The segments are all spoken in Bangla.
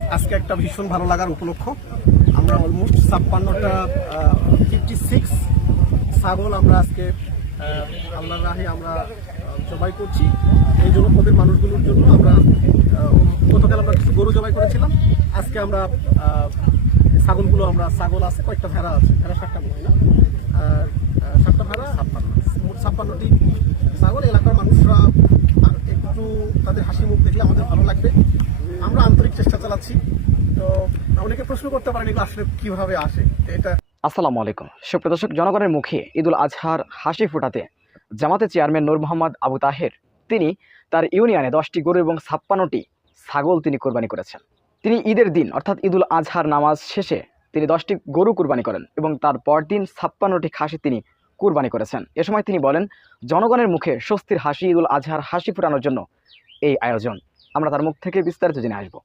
আজকে একটা ভীষণ ভালো লাগার উপলক্ষ। আমরা অলমোস্ট 56টা 56 ছাগল আমরা আজকে আল্লাহর রাহে আমরা জবাই করছি। এই জনপদের মানুষগুলোর জন্য আমরা গতকাল আমরা কিছু গরু জবাই করেছিলাম। আজকে আমরা ছাগলগুলো আমরা ছাগল আছে, কয়েকটা ভেড়া আছে, ভেড়া 7টা নয় না, আর 7টা ভেড়া 56টি ছাগল। এলাকার মানুষরা একটু তাদের হাসি মুখ দেখলে আমাদের ভালো লাগবে। আমরা আন্তরিক চেষ্টা চালাচ্ছি। তো অনেকে প্রশ্ন করতে পারেন এগুলো আসলে কিভাবে আসে এটা। আসসালামু আলাইকুম সুপ্রিয় দর্শক, জনগণের মুখে ঈদুল আজহার হাসি ফোটাতে জামাতের চেয়ারম্যান নূর মোহাম্মদ আবু তাহের তিনি তার ইউনিয়নে 10টি গরু এবং 56টি ছাগল তিনি কোরবানি করেছেন। তিনি ঈদের দিন অর্থাৎ ঈদুল আজহার নামাজ শেষে তিনি 10টি গরু কুরবানি করেন এবং তার পরদিন 56টি খাসি তিনি কুরবানি করেছেন। এ সময় তিনি বলেন, জনগণের মুখে স্বস্তির হাসি, ঈদুল আজহার হাসি ফোটানোর জন্য এই আয়োজন। আমরা তার মুখ থেকে বিস্তারিত জেনে আসবো।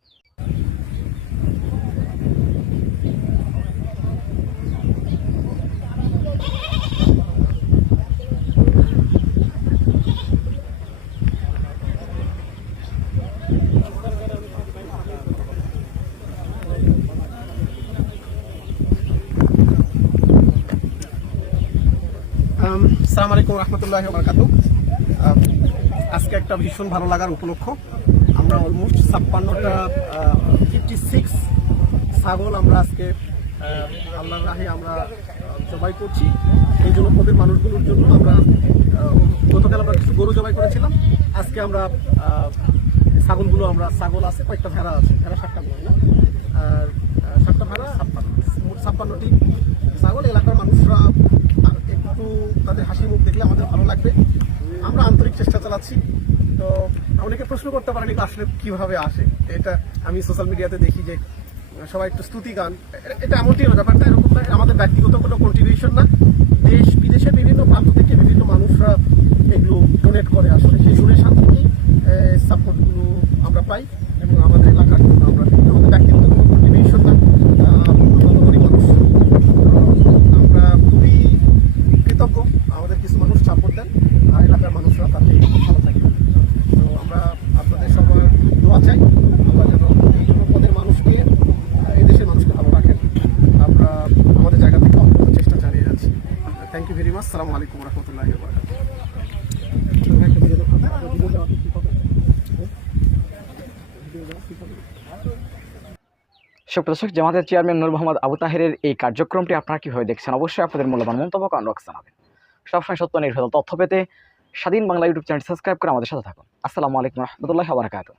আসসালামু আলাইকুম রহমতুল্লাহি ওয়া বারাকাতুহু। আজকে একটা ভীষণ ভালো লাগার উপলক্ষ। আমরা অলমোস্ট 56টা 56 ছাগল আমরা আজকে আল্লাহর রাহে আমরা জবাই করছি। এই জনপদের মানুষগুলোর জন্য আমরা গতকাল আমরা কিছু গরু জবাই করেছিলাম। আজকে আমরা ছাগলগুলো আমরা ছাগল আছে, কয়েকটা ভেড়া আছে, ভেড়া 7টা নয় না, আর 7টা ভেড়া 56টি ছাগল। এলাকার মানুষরা একটু তাদের হাসি মুখ দেখলে আমাদের ভালো লাগবে। আমরা আন্তরিক চেষ্টা চালাচ্ছি। তো অনেকে প্রশ্ন করতে পারেন এগুলো আসলে কিভাবে আসে এটা। আমি সোশ্যাল মিডিয়াতে দেখি যে সবাই একটু স্তুতি গান, এটা এমনটি না, ব্যাপারটা এরকম না, আমাদের ব্যক্তিগত কোনো কন্ট্রিবিউশন না। দেশ বিদেশের বিভিন্ন প্রান্ত থেকে বিভিন্ন মানুষরা এগুলো ডোনেট করে। আসলে সেই ডোনেশন থেকেই সাপোর্টগুলো আমরা পাই এবং আমাদের এলাকার জন্য আমরা আমাদের ব্যক্তিগত কোনো কন্ট্রিবিউশন না। আমরা গরিব মানুষ, আমরা খুবই কৃতজ্ঞ। আমাদের কিছু মানুষ সাপোর্ট দেন আর এলাকার মানুষরা তাতে ভালো থাকে। তো আমরা আপনাদের সবার দোয়া চাই, আমরা যেন এই জনপদের মানুষকে, এই দেশের মানুষকে ভালো রাখেন। আমরা আমাদের জায়গা থেকে অন্তত চেষ্টা চালিয়ে যাচ্ছি। Thank you very much. আসসালামু আলাইকুম রহমতুল্লাহি ওয়া বারাকাতুহু। সুপ্রিয় দর্শক, জামাতের চেয়ারম্যান নূর মোহাম্মদ আবু তাহেরের এই কার্যক্রমটি আপনারা কিভাবে দেখছেন? অবশ্যই আপনাদের মূল্যবান মন্তব্য কমেন্ট বক্সে জানাবেন। সবসময় সত্য নির্ভর তথ্য পেতে স্বাধীন বাংলা ইউটিউব চ্যানেল সাবস্ক্রাইব করে আমাদের সাথে থাকুন। আসসালামু আলাইকুম রহমতুল্লাহি ওয়া বারাকাতুহু।